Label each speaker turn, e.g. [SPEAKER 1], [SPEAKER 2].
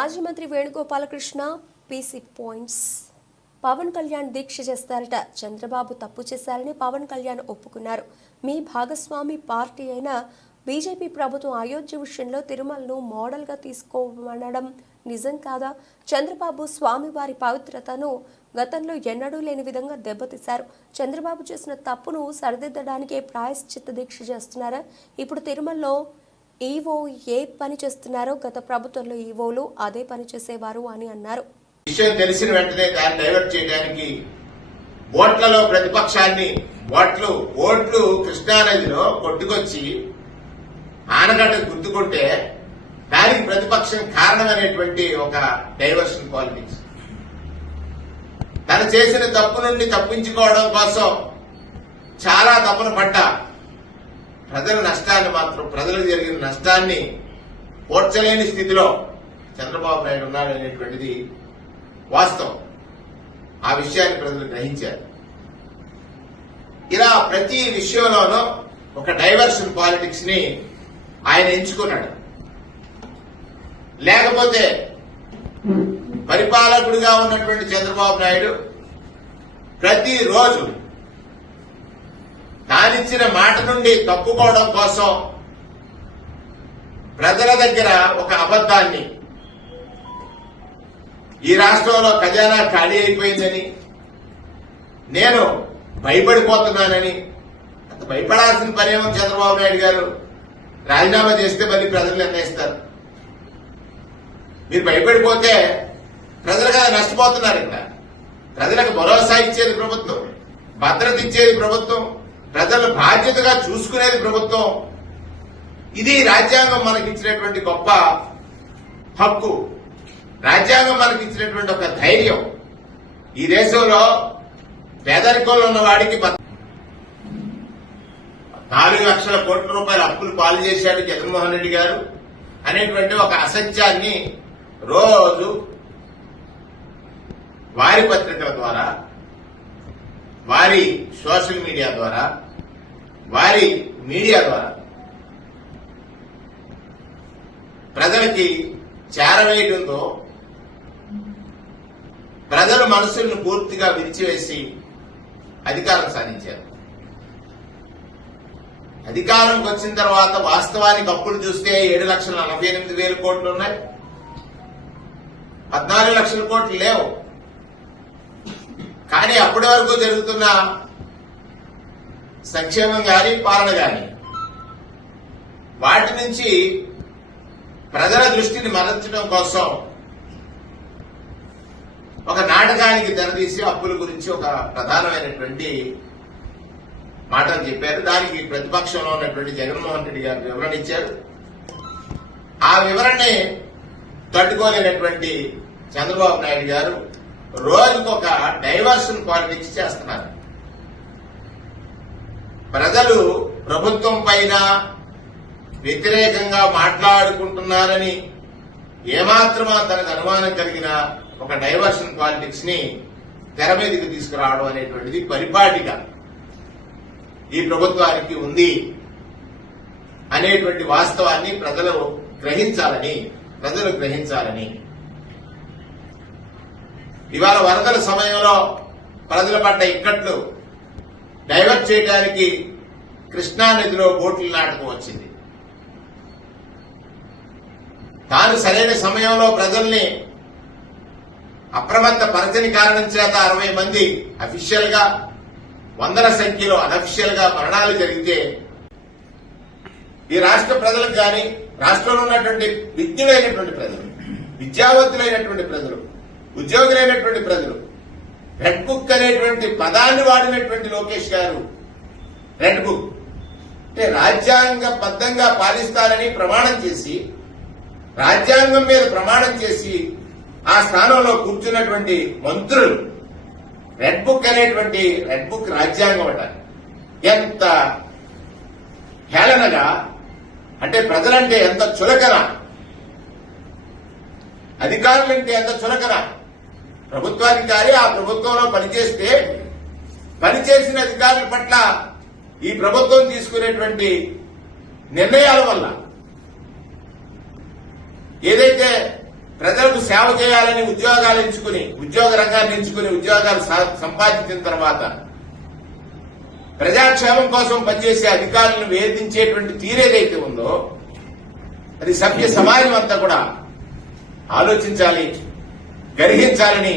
[SPEAKER 1] మాజీ మంత్రి Venugopalakrishna PC points Pawan Kalyan దీక్ష చేస్తారట. చంద్రబాబు తప్పు చేశారని పవన్ కళ్యాణ్ ఒప్పుకున్నారు. మీ భాగస్వామి పార్టీ అయిన బీజేపీ ప్రభుత్వం అయోధ్య విషయంలో తిరుమలను మోడల్గా తీసుకోమనడం నిజం కాదా? చంద్రబాబు స్వామివారి పవిత్రతను గతంలో ఎన్నడూ లేని విధంగా దెబ్బతీశారు. చంద్రబాబు చేసిన తప్పును సరిదిద్దడానికే ప్రాయశ్చిత్త దీక్ష చేస్తున్నారా? ఇప్పుడు తిరుమలలో ఈవో ఏ పని చేస్తున్నారో గత ప్రభుత్వంలో ఈవోలు అదే పని చేసేవారు అని అన్నారు.
[SPEAKER 2] విషయం తెలిసిన వెంటనే దాన్ని డైవర్ట్ చేయడానికి ఓట్లలో ప్రతిపక్షాన్ని ఓట్లు ఓట్లు కృష్ణానదిలో కొట్టుకొచ్చి ఆనగడ్డ గుర్తుకుంటే దానికి ప్రతిపక్షం కారణమైనటువంటి ఒక డైవర్షన్ పాలిటిక్స్. తను చేసిన తప్పు నుండి తప్పించుకోవడం కోసం చాలా తప్పును పడ్డా ప్రజల నష్టాన్ని మాత్రం ప్రజలకు జరిగిన నష్టాన్ని పోడ్చలేని స్థితిలో చంద్రబాబు నాయుడు ఉన్నాడనేటువంటిది వాస్తవం. ఆ విషయాన్ని ప్రజలు గ్రహించారు. ఇలా ప్రతి విషయంలోనూ ఒక డైవర్షన్ పాలిటిక్స్ని ఆయన ఎంచుకున్నాడు. లేకపోతే పరిపాలకుడిగా ఉన్నటువంటి చంద్రబాబు నాయుడు ప్రతిరోజు తానిచ్చిన మాట నుండి తప్పుకోవడం కోసం ప్రజల దగ్గర ఒక అబద్ధాన్ని ఈ రాష్ట్రంలో ఖజానా ఖాళీ అయిపోయిందని నేను భయపడిపోతున్నానని అంత భయపడాల్సిన పనేమో చంద్రబాబు నాయుడు గారు? రాజీనామా చేస్తే మళ్ళీ ప్రజలు నిర్ణయిస్తారు. మీరు భయపడిపోతే ప్రజలు కదా నష్టపోతున్నారు ఇక్కడ. ప్రజలకు భరోసా ఇచ్చేది ప్రభుత్వం భద్రత ఇచ్చేది ప్రభుత్వం. ప్రజలు బాధ్యతగా చూసుకునేది ప్రభుత్వం. ఇది రాజ్యాంగం మనకిచ్చినటువంటి గొప్ప హక్కు. రాజ్యాంగం మనకిచ్చినటువంటి ఒక ధైర్యం. ఈ దేశంలో పేదరికంలో ఉన్న వాడికి నాలుగు లక్షల కోట్ల రూపాయల అప్పులు పాలు చేశాడు జగన్మోహన్ రెడ్డి గారు. అనేటువంటి ఒక అసత్యాన్ని రోజు వారి పత్రికల ద్వారా వారి సోషల్ మీడియా ద్వారా వారి మీడియా ద్వారా ప్రజలకి చేరవేయడంతో ప్రజల మనసులను పూర్తిగా విరిచివేసి అధికారం సాధించారు. అధికారంకి వచ్చిన తర్వాత వాస్తవానికి అప్పులు చూస్తే ఏడు లక్షల నలభై ఎనిమిది వేల కోట్లు ఉన్నాయి. పద్నాలుగు లక్షల కోట్లు లేవు. కానీ అప్పటి వరకు జరుగుతున్న సంక్షేమం గాని పాలన గాని వాటి నుంచి ప్రజల దృష్టిని మరల్చడం కోసం ఒక నాటకానికి తెరదీసి అప్పుల గురించి ఒక ప్రధానమైనటువంటి మాటలు చెప్పారు. దానికి ప్రతిపక్షంలో ఉన్నటువంటి జగన్మోహన్ రెడ్డి గారు వివరణ ఇచ్చారు. ఆ వివరణని తట్టుకోలేనటువంటి చంద్రబాబు నాయుడు గారు రోజుకొక డైవర్షన్ పాలిటిక్స్ చేస్తున్నారు. ప్రజలు ప్రభుత్వం పైన వ్యతిరేకంగా మాట్లాడుకుంటున్నారని ఏమాత్రమా తనకు అనుమానం కలిగిన ఒక డైవర్షన్ పాలిటిక్స్ని తెర మీదకి తీసుకురావడం అనేటువంటిది పరిపాటిగా ఈ ప్రభుత్వానికి ఉంది అనేటువంటి వాస్తవాన్ని ప్రజలు గ్రహించాలని ప్రజలు గ్రహించాలని ఇవాళ వరదల సమయంలో ప్రజల పడ్డ ఇక్కట్లు డైవర్ట్ చేయడానికి కృష్ణా నదిలో బోట్లు నాటకం వచ్చింది. తాను సరైన సమయంలో ప్రజల్ని అప్రమత్త పరచని కారణం చేత అరవై మంది అఫీషియల్గా వందల సంఖ్యలో అనఫిషియల్గా మరణాలు జరిగితే ఈ రాష్ట్ర ప్రజలకు కానీ రాష్ట్రంలో ఉన్నటువంటి విద్యులైనటువంటి ప్రజలు విద్యావంతులైనటువంటి ప్రజలు ఉద్యోగులైనటువంటి ప్రజలు రెడ్ బుక్ అనేటువంటి పదాన్ని వాడినటువంటి లోకేష్ గారు రెడ్ బుక్. అంటే రాజ్యాంగ బద్దంగా పాలిస్తారని ప్రమాణం చేసి రాజ్యాంగం మీద ప్రమాణం చేసి ఆ స్థానంలో కూర్చున్నటువంటి మంత్రులు రెడ్ బుక్ అనేటువంటి రెడ్ బుక్ రాజ్యాంగం అట. ఎంత హేళనగా అంటే ప్రజలంటే ఎంత చులకన. అధికారులంటే ఎంత చులకన. ప్రభుత్వాధికారి ఆ ప్రభుత్వంలో పనిచేస్తే పనిచేసిన అధికారుల పట్ల ఈ ప్రభుత్వం తీసుకునేటువంటి నిర్ణయాల వల్ల ఏదైతే ప్రజలకు సేవ చేయాలని ఉద్యోగాలు ఎంచుకుని ఉద్యోగ రంగాన్ని ఎంచుకుని ఉద్యోగాలు సా- సంపాదించిన తర్వాత ప్రజాక్షేమం కోసం పనిచేసే అధికారులను వేధించేటువంటి తీరేదైతే ఉందో అది సభ్య సమాజం అంతా కూడా ఆలోచించాలి. గర్హించాలని